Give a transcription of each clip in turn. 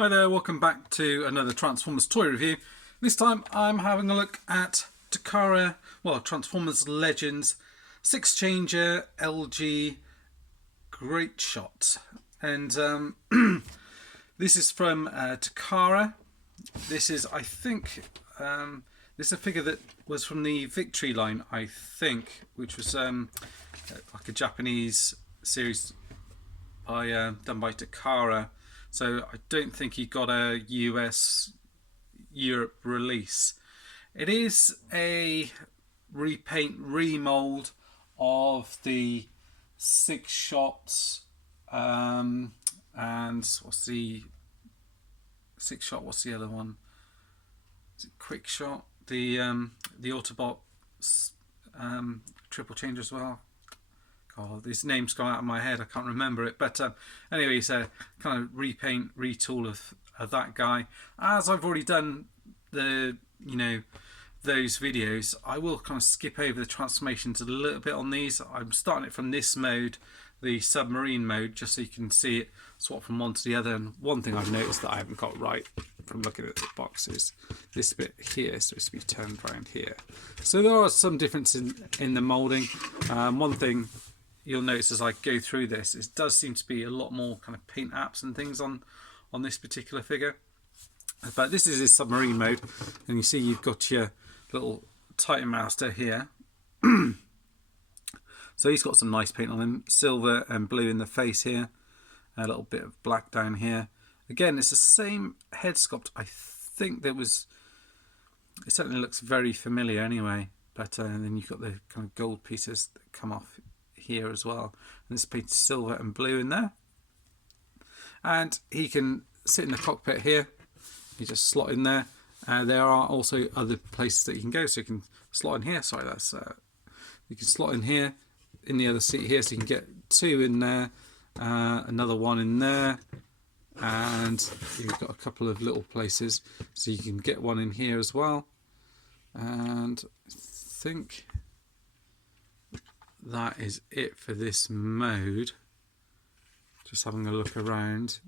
Hi there, welcome back to another Transformers toy review. This time I'm having a look at Transformers Legends Sixchanger LG Greatshot. And this is from Takara. This is, I think, this is a figure that was from the Victory line, I think, which was like a Japanese series done by Takara. So I don't think he got a Europe release. It is a repaint, remold of the Sixshot, and what's the Sixshot? What's the other one? Is it Quickshot? The Autobot triple change as well. God, this name's gone out of my head. I can't remember it. But anyway, it's a kind of repaint, retool of that guy. As I've already done those videos, I will kind of skip over the transformations a little bit on these. I'm starting it from this mode, the Submarine Mode, just so you can see it swap from one to the other. And one thing I've noticed that I haven't got right from looking at the box is this bit here is supposed to be turned around here. So there are some differences in the moulding. One thing you'll notice as I go through this, it does seem to be a lot more kind of paint apps and things on this particular figure. But this is his Submarine Mode, and you see you've got your little Titan Master here. So he's got some nice paint on him, silver and blue in the face here, a little bit of black down here. Again, it's the same head sculpt. I think it certainly looks very familiar anyway. But and then you've got the kind of gold pieces that come off here as well, and it's painted silver and blue in there. And he can sit in the cockpit here. You just slot in there. There are also other places that you can go, so you can slot in here. Sorry, that's you can slot in here in the other seat here, so you can get two in there, another one in there, and you've got a couple of little places, so you can get one in here as well. And I think that is it for this mode. Just having a look around.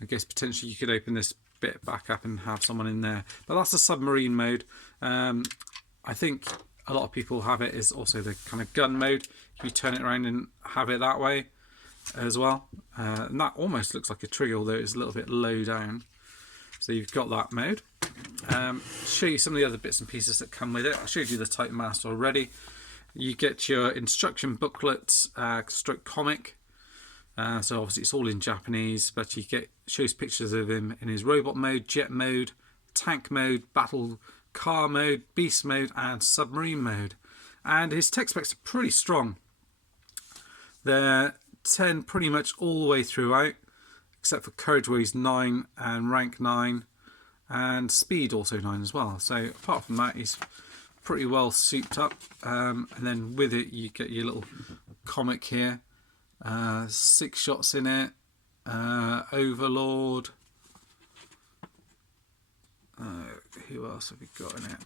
I guess potentially you could open this bit back up and have someone in there, but that's the Submarine Mode. I think a lot of people have it as also the kind of gun mode. You turn it around and have it that way as well, and that almost looks like a trigger, although it's a little bit low down. So you've got that mode. Show you some of the other bits and pieces that come with it. I showed you the Titan Master already. You get your instruction booklet, stroke comic. So obviously it's all in Japanese, but you shows pictures of him in his robot mode, jet mode, tank mode, Battlecar Mode, beast mode, and submarine mode. And his tech specs are pretty strong. They're 10 pretty much all the way throughout, except for courage where he's 9 and rank 9, and speed also 9 as well. So apart from that, he's pretty well souped up, and then with it you get your little comic here, 6 shots in it, Overlord, who else have we got in it?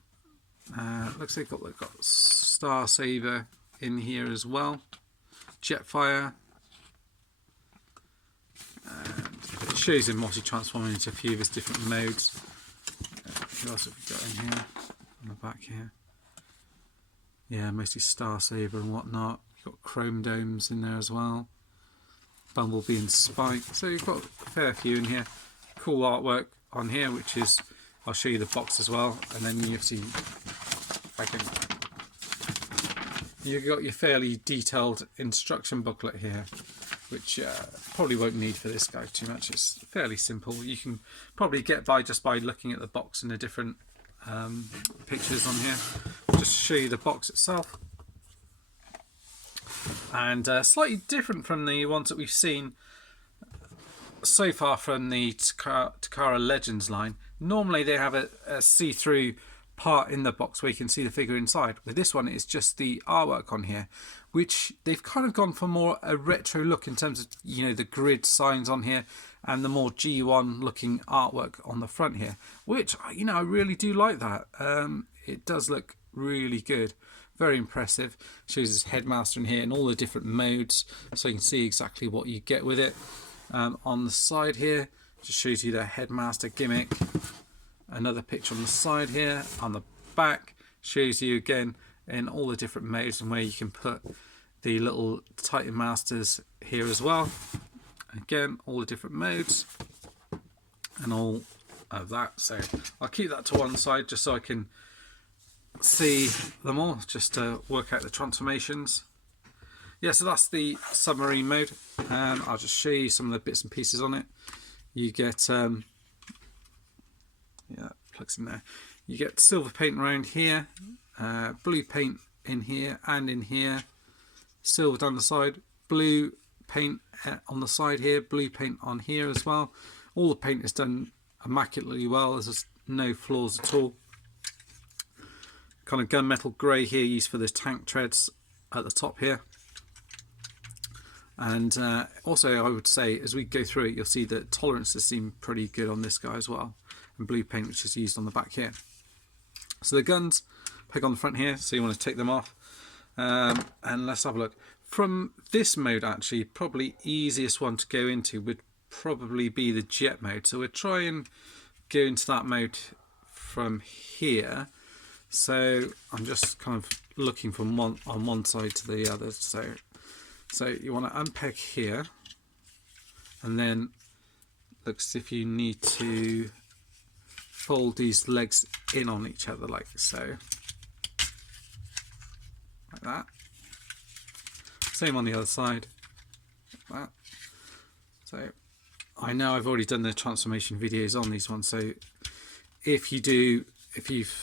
Looks like they've got Star Saber in here as well, Jetfire, and it shows him obviously transforming into a few of his different modes. Who else have we got in here on the back here? Yeah, mostly Star Saber and whatnot. You've got Chrome Domes in there as well. Bumblebee and Spike. So you've got a fair few in here. Cool artwork on here, which is, I'll show you the box as well. And then you see, you've got your fairly detailed instruction booklet here, which probably won't need for this guy too much. It's fairly simple. You can probably get by just by looking at the box and the different pictures on here. Just show you the box itself, and slightly different from the ones that we've seen so far from the Takara Legends line. Normally they have a see-through part in the box where you can see the figure inside. With this one, it's just the artwork on here, which they've kind of gone for more a retro look in terms of, you know, the grid signs on here and the more G1 looking artwork on the front here, which, you know, I really do like that. It does look really good, very impressive. Shows his headmaster in here and all the different modes, so you can see exactly what you get with it. On the side here Just shows you the headmaster gimmick. Another picture on the side here. On the back shows you again in all the different modes and where you can put the little Titan Masters here as well. Again, all the different modes and all of that. So I'll keep that to one side just so I can see them all, just to work out the transformations. Yeah, so that's the submarine mode. I'll just show you some of the bits and pieces on it. You get yeah, plugs in there. You get silver paint around here, blue paint in here and in here, silver down the side, blue paint on the side here, blue paint on here as well. All the paint is done immaculately well. There's no flaws at all. Kind of gunmetal grey here, used for the tank treads at the top here. And also I would say as we go through it, you'll see that tolerances seem pretty good on this guy as well, and blue paint which is used on the back here. So the guns peg on the front here, so you want to take them off, and let's have a look. From this mode, actually probably easiest one to go into would probably be the jet mode, so we'll try and go into that mode from here. So I'm just kind of looking from one side to the other. So you want to unpeg here, and then looks if you need to fold these legs in on each other like so, like that. Same on the other side, like that. So I know I've already done the transformation videos on these ones, so if you've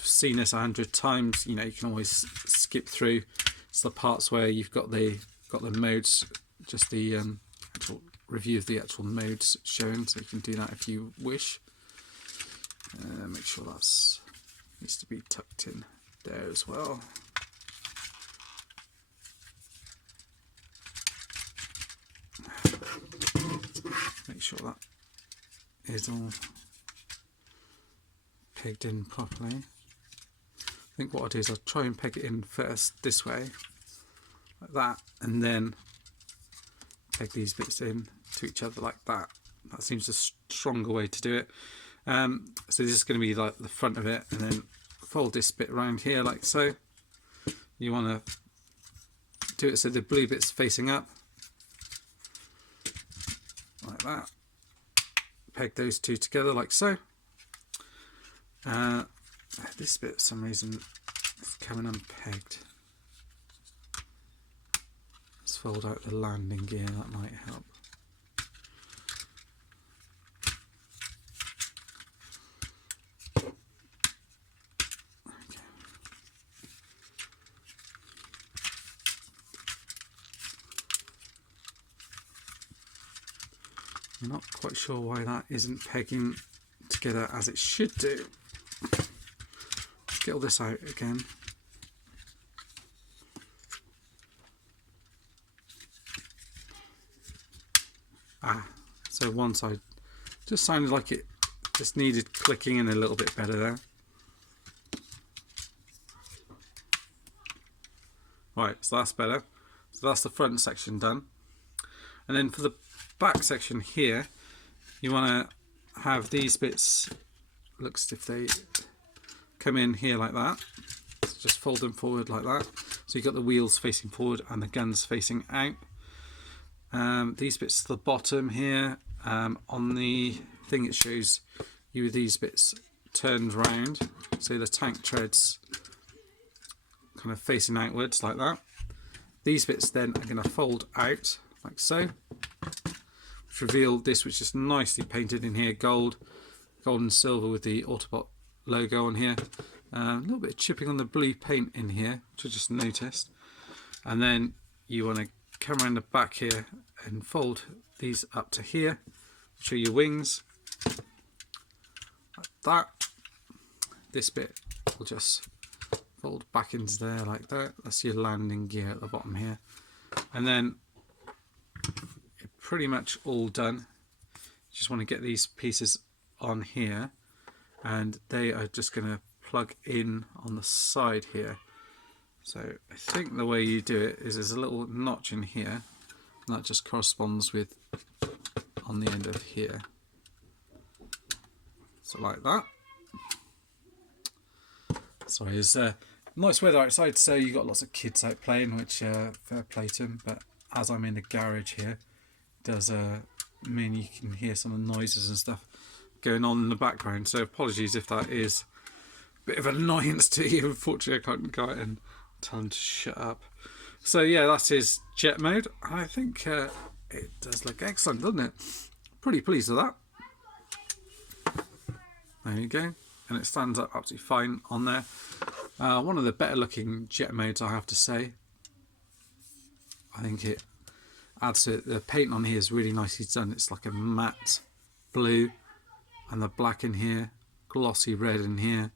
seen this 100 times, you know, you can always skip through. It's the parts where you've got the modes, just the actual review of the actual modes shown, so you can do that if you wish. Make sure that's needs to be tucked in there as well. Make sure that is all pegged in properly. I think what I'll do is I'll try and peg it in first this way, like that, and then peg these bits in to each other like that. That seems a stronger way to do it. So this is going to be like the front of it, and then fold this bit around here like so. You want to do it so the blue bit's facing up, like that. Peg those two together like so. This bit for some reason is coming unpegged. Let's fold out the landing gear, that might help. Okay. I'm not quite sure why that isn't pegging together as it should do. Let's get all this out again. So one side just sounded like it just needed clicking in a little bit better there. Right, so that's better. So that's the front section done. And then for the back section here, you want to have these bits, looks if they come in here like that. So just fold them forward like that. So you've got the wheels facing forward and the guns facing out. These bits to the bottom here, on the thing it shows you these bits turned round, so the tank treads kind of facing outwards like that. These bits then are going to fold out like so, which reveal this, which is nicely painted in here, gold and silver with the Autobot logo on here. A little bit of chipping on the blue paint in here, which I just noticed. And then you want to come around the back here and fold these up to here, show your wings like that. This bit will just fold back into there like that. That's your landing gear at the bottom here, and then you're pretty much all done. You just want to get these pieces on here, and they are just going to plug in on the side here. So I think the way you do it is there's a little notch in here, and that just corresponds with on the end of here. So like that. Sorry, it's nice weather outside, so you got lots of kids out playing, which fair play to them. But as I'm in the garage here, it does mean you can hear some of the noises and stuff going on in the background. So apologies if that is a bit of an annoyance to you. Unfortunately, I can't go out and tell them to shut up. So yeah, that's his jet mode. I think it does look excellent, doesn't it? Pretty pleased with that. There you go. And it stands up absolutely fine on there. One of the better looking jet modes, I have to say. I think it adds to it. The paint on here is really nicely done. It's like a matte blue, and the black in here, glossy red in here,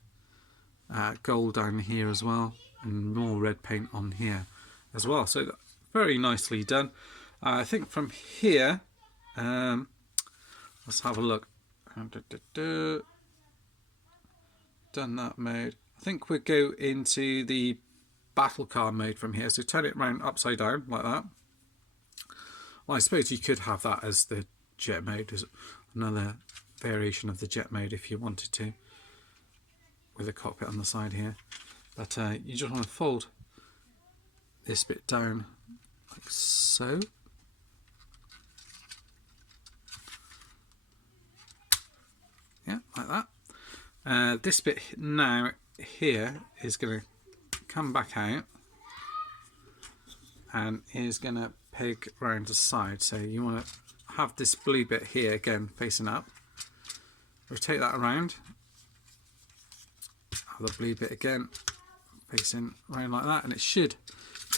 gold down here as well, and more red paint on here as well. So very nicely done. I think from here, let's have a look. Done that mode. I think we'll go into the Battlecar mode from here. So turn it round upside down like that. Well, I suppose you could have that as the jet mode, as another variation of the jet mode if you wanted to, with a cockpit on the side here. But you just want to fold this bit down like so. Yeah, like that. This bit now here is going to come back out and is going to peg round the side. So you want to have this blue bit here again facing up. Rotate that around. Have the blue bit again facing around like that, and it should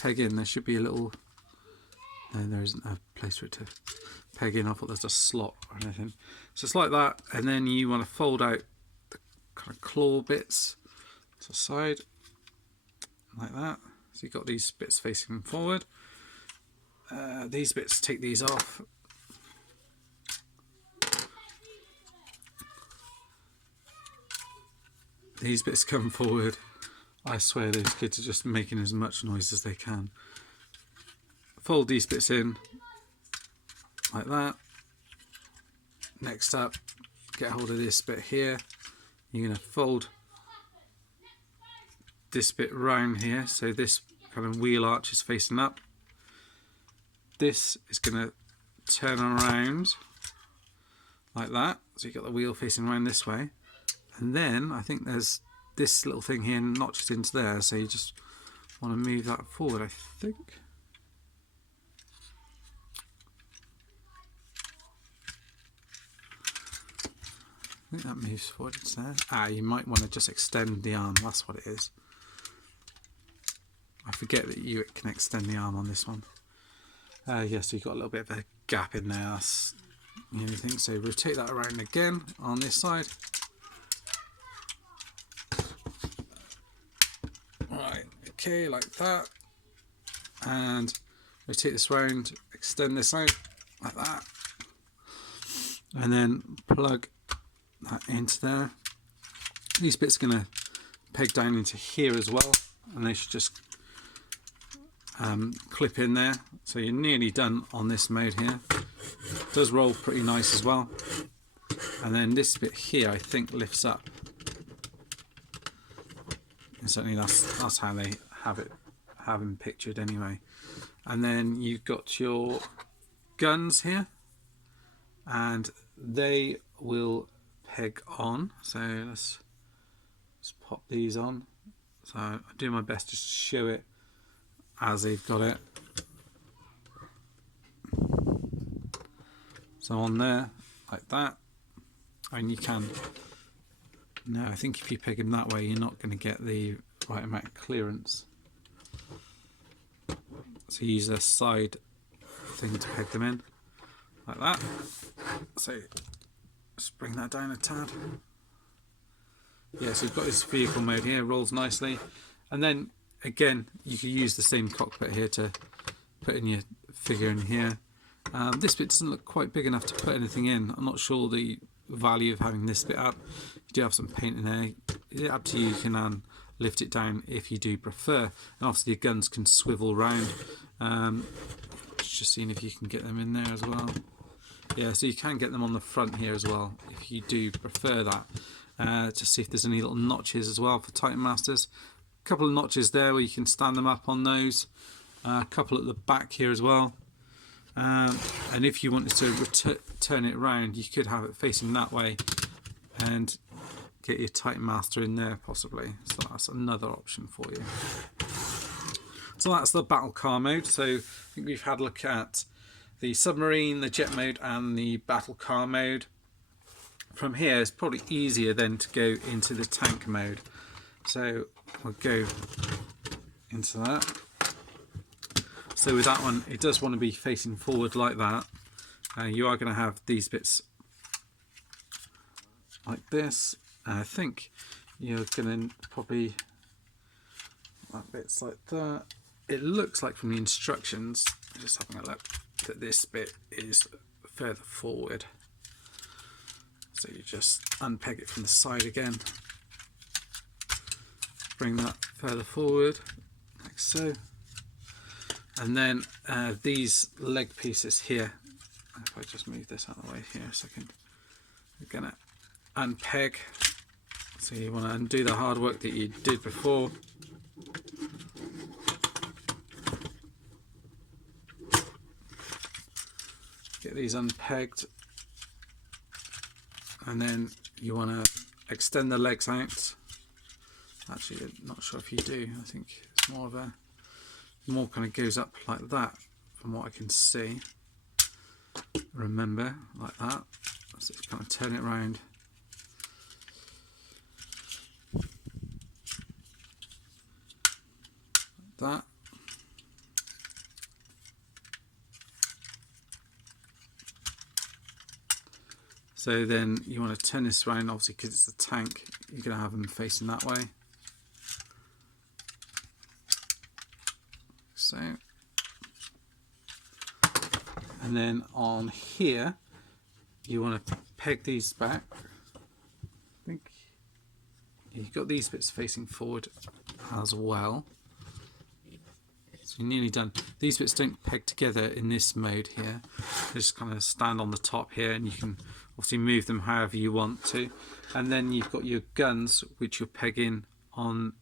peg in. There should be a little. No, there isn't a place for it to peg in. I thought there's a slot or anything. So it's like that, and then you want to fold out the kind of claw bits to the side like that. So you've got these bits facing forward. These bits, take these off. These bits come forward. I swear those kids are just making as much noise as they can. Fold these bits in like that. Next up, get hold of this bit here. You're going to fold this bit round here, so this kind of wheel arch is facing up. This is going to turn around like that, so you've got the wheel facing around this way. And then I think there's this little thing here notched into there, so you just want to move that forward, I think. I think that moves forward, it's there. You might want to just extend the arm, that's what it is. I forget that you can extend the arm on this one. Yeah, so you've got a little bit of a gap in there, that's the only thing. So rotate that around again on this side. Right, okay, like that. And rotate this round, extend this out, like that. And then plug that into there. These bits are going to peg down into here as well, and they should just clip in there. So you're nearly done on this mode here. It does roll pretty nice as well. And then this bit here I think lifts up, and certainly that's how they have them pictured anyway. And then you've got your guns here, and they will peg on. So let's pop these on. So I do my best to show it as they've got it. So on there, like that. And you can, no, I think if you peg them that way, you're not going to get the right amount of clearance. So use a side thing to peg them in, like that. So just bring that down a tad. Yeah, so you've got this vehicle mode here, rolls nicely. And then again, you can use the same cockpit here to put in your figure in here. This bit doesn't look quite big enough to put anything in. I'm not sure the value of having this bit up. You do have some paint in there. It's up to you. You can lift it down if you do prefer. And obviously your guns can swivel round. Just seeing if you can get them in there as well. Yeah, so you can get them on the front here as well if you do prefer that. To see if there's any little notches as well for Titan Masters. A couple of notches there where you can stand them up on those. A couple at the back here as well. And if you wanted to turn it around, you could have it facing that way and get your Titan Master in there possibly. So that's another option for you. So that's the Battlecar mode. So I think we've had a look at the submarine, the jet mode and the Battlecar mode. From here it's probably easier then to go into the tank mode. So we'll go into that. So with that one, it does want to be facing forward like that. You are going to have these bits like this. I think you're going to probably like bits like that. It looks like from the instructions, just having a look, that this bit is further forward. So you just unpeg it from the side again. Bring that further forward, like so. And then these leg pieces here, if I just move this out of the way here a second, you're going to unpeg. So you want to undo the hard work that you did before. Get these unpegged. And then you want to extend the legs out. Actually, I'm not sure if you do. I think it's more of a kind of goes up like that from what I can see. Remember, like that. So just kind of turn it around. Like that. So then you want to turn this around, obviously because it's a tank, you're going to have them facing that way. So, and then on here, you want to peg these back. I think you've got these bits facing forward as well. So you're nearly done. These bits don't peg together in this mode here. They just kind of stand on the top here, and you can obviously move them however you want to. And then you've got your guns, which you're pegging on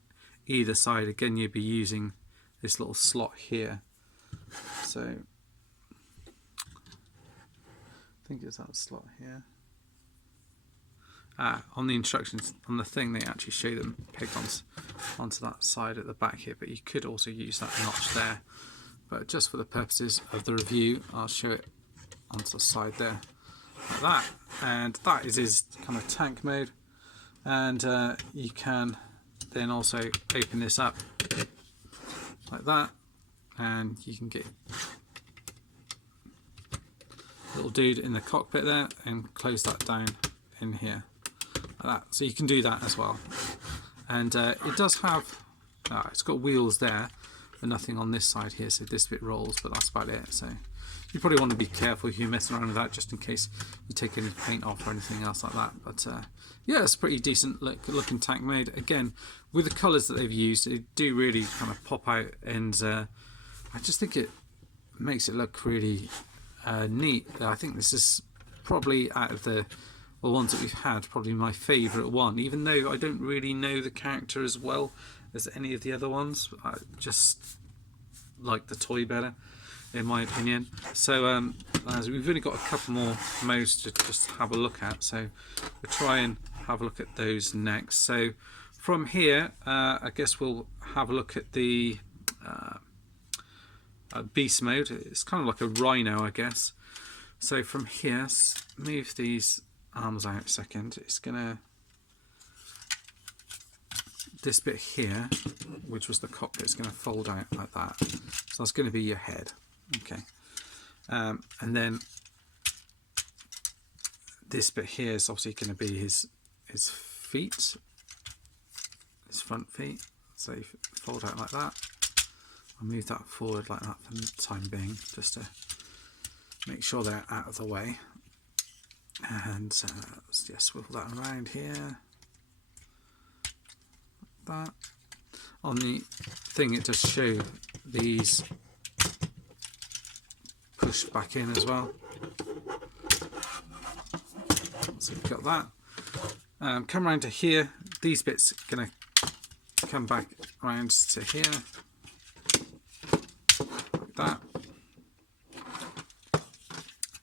either side. Again, you'll be using this little slot here. So I think it's that slot here. On the instructions on the thing, they actually show them pegged onto that side at the back here, but you could also use that notch there. But just for the purposes of the review, I'll show it onto the side there, like that. And that is his kind of tank mode. And you can then also open this up like that, and you can get little dude in the cockpit there and close that down in here like that. So you can do that as well. And it does have it's got wheels there but nothing on this side here, so this bit rolls, but that's about it. So you probably want to be careful if you're messing around with that, just in case you take any paint off or anything else like that. But yeah, it's a pretty decent looking tank mode. Again, with the colours that they've used, they do really kind of pop out, and I just think it makes it look really neat. I think this is probably, out of the ones that we've had, probably my favourite one, even though I don't really know the character as well as any of the other ones. I just like the toy better, in my opinion. So we've only got a couple more modes to just have a look at, so we'll try and have a look at those next. So from here, I guess we'll have a look at the beast mode. It's kind of like a rhino, I guess. So from here, move these arms out a second. It's gonna, this bit here, which was the cockpit, is gonna fold out like that. So that's gonna be your head. Okay. And then this bit here is obviously going to be his feet, his front feet. So you fold out like that. I'll move that forward like that for the time being, just to make sure they're out of the way. And let's just swivel that around here, like that. On the thing, it does show these push back in as well. So we've got that. Come around to here. These bits are going to come back around to here, like that.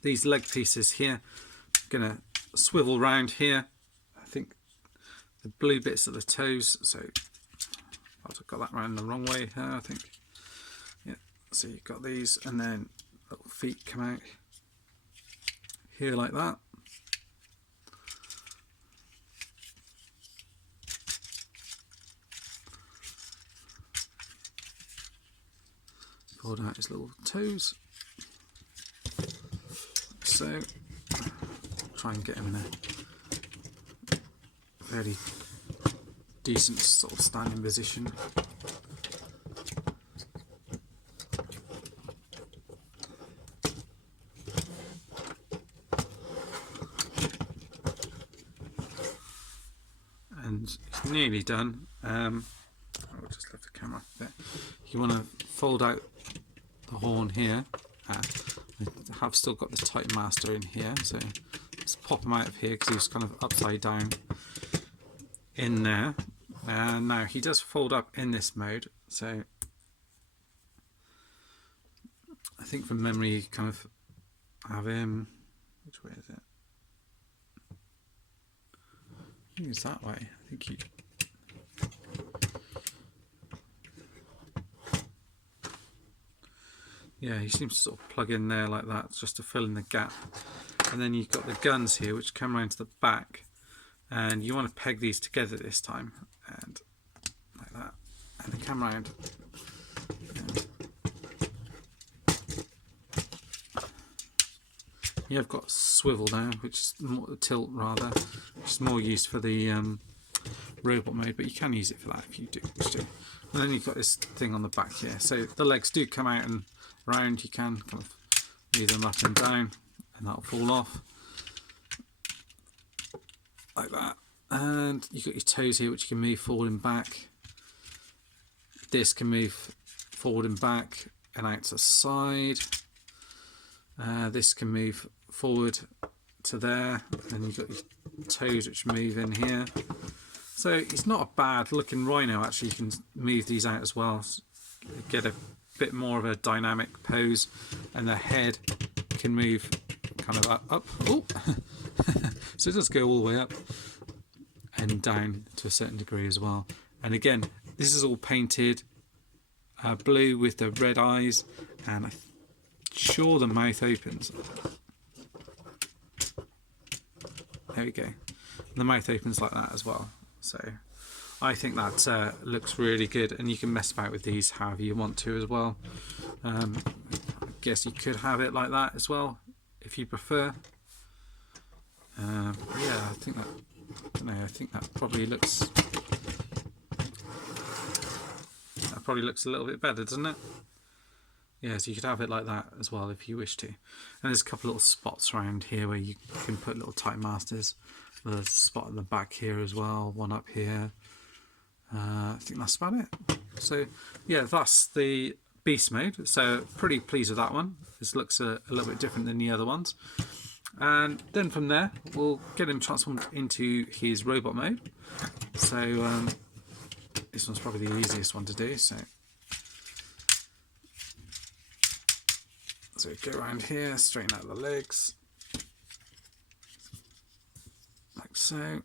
These leg pieces here are going to swivel round here. I think the blue bits are the toes, so I've got that around the wrong way here, I think. Yeah, so you've got these, and then little feet come out here like that. Pulled out his little toes. So try and get him in a fairly decent sort of standing position. And it's nearly done. I'll just lift the camera a bit. You want to fold out the horn here. I have still got the Titan Master in here, so let's pop him out of here because he's kind of upside down in there. And now he does fold up in this mode, so I think from memory you kind of have him. Which way is it? I think it's that way. I think you. Yeah, he seems to sort of plug in there like that, just to fill in the gap. And then you've got the guns here, which come around to the back, and you want to peg these together this time, and like that, and they come around. Yeah, I've got swivel now, which is more tilt rather, which is more used for the robot mode, but you can use it for that if you do wish to. And then you've got this thing on the back here, so the legs do come out and round. You can kind of move them up and down, and that'll fall off like that. And you've got your toes here, which you can move forward and back. This can move forward and back and out to the side. This can move forward to there, and you've got your toes which move in here. So it's not a bad looking rhino. Actually, you can move these out as well, get a bit more of a dynamic pose, and the head can move kind of up. Oh, so it does go all the way up and down to a certain degree as well. And again, this is all painted blue with the red eyes, and I'm sure the mouth opens. There we go. And the mouth opens like that as well. So I think that looks really good, and you can mess about with these however you want to as well. I guess you could have it like that as well if you prefer. Yeah, I think that. I don't know. I think that probably looks. That probably looks a little bit better, doesn't it? Yeah, so you could have it like that as well if you wish to. And there's a couple little spots around here where you can put little Titan Masters. There's a spot in the back here as well, one up here. I think that's about it. So yeah, that's the beast mode. So pretty pleased with that one. This looks a little bit different than the other ones. And then from there, we'll get him transformed into his robot mode. So this one's probably the easiest one to do. So go around here, straighten out the legs, like so.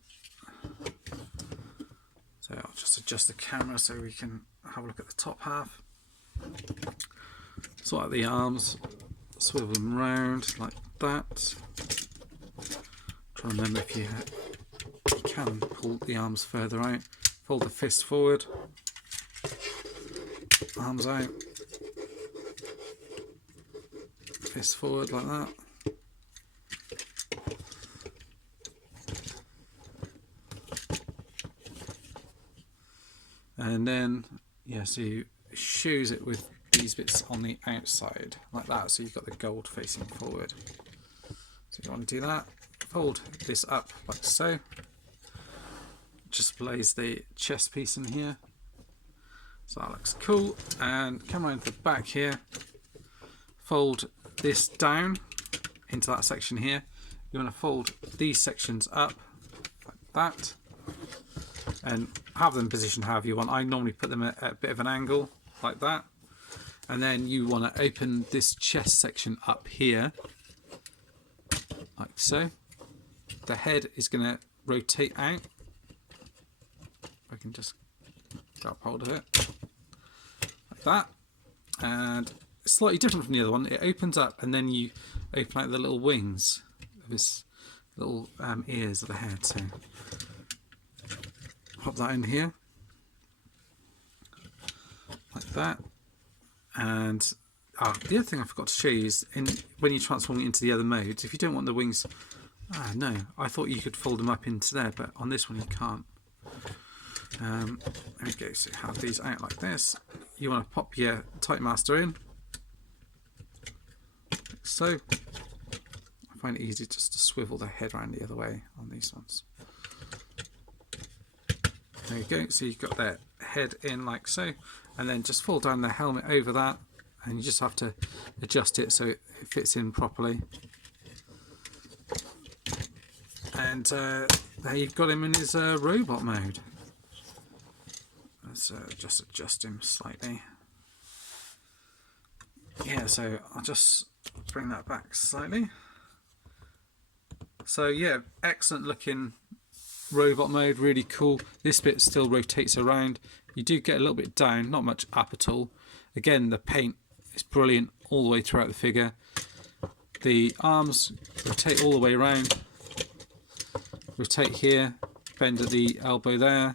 So I'll just adjust the camera so we can have a look at the top half. Sort out the arms, swivel them round like that. Try and remember if you can pull the arms further out. Fold the fist forward, arms out, fist forward like that. And then, yeah, so you shoes it with these bits on the outside like that, so you've got the gold facing forward. So you want to do that, fold this up like so. Just plays the chest piece in here, so that looks cool. And come around to the back here, fold this down into that section here, you want to fold these sections up like that and have them positioned however you want. I normally put them at a bit of an angle like that, and then you want to open this chest section up here like so. The head is going to rotate out. I can just grab hold of it like that, and it's slightly different from the other one. It opens up and then you open out the little wings of his little ears of the head. So pop that in here like that. And the other thing I forgot to show you is when you transform it into the other modes, if you don't want the wings, no, I thought you could fold them up into there, but on this one you can't. There we go. So have these out like this. You want to pop your Type Master in. So I find it easy just to swivel the head around the other way on these ones. There you go. So you've got that head in like so, and then just fold down the helmet over that, and you just have to adjust it so it fits in properly. And there you've got him in his robot mode. Let's just adjust him slightly. Yeah, so I'll just bring that back slightly. So yeah, excellent looking robot mode, really cool. This bit still rotates around. You do get a little bit down, not much up at all. Again, the paint is brilliant all the way throughout the figure. The arms rotate all the way around. Rotate here, bend at the elbow there.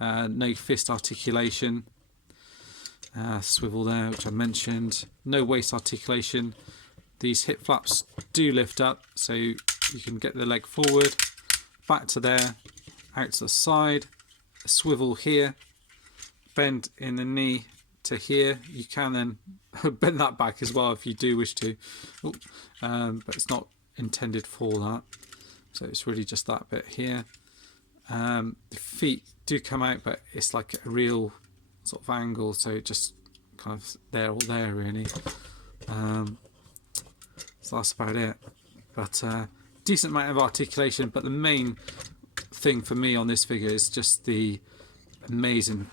No fist articulation. Swivel there, which I mentioned. No waist articulation. These hip flaps do lift up, so you can get the leg forward, back to there, out to the side, a swivel here, bend in the knee to here. You can then bend that back as well if you do wish to, but it's not intended for that. So it's really just that bit here. The feet do come out, but it's like a real sort of angle, so just kind of there or there really. So that's about it. But decent amount of articulation, but the main thing for me on this figure is just the amazing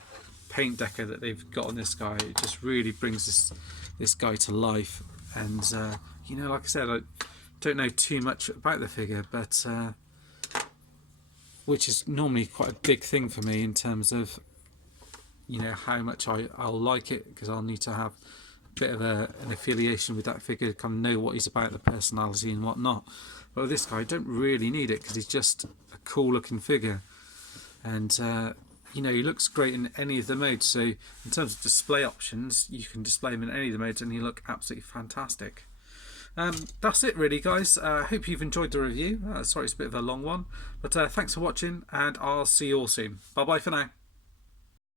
paint deco that they've got on this guy. It just really brings this guy to life. And you know, like I said, I don't know too much about the figure, but which is normally quite a big thing for me in terms of, you know, how much I'll like it, because I'll need to have a bit of an affiliation with that figure, kind of know what he's about, the personality and whatnot. But with this guy, I don't really need it because he's just a cool looking figure, and you know, he looks great in any of the modes. So in terms of display options, you can display him in any of the modes and he look absolutely fantastic. That's it really, guys. I hope you've enjoyed the review. Sorry it's a bit of a long one, but thanks for watching, and I'll see you all soon. Bye bye for now.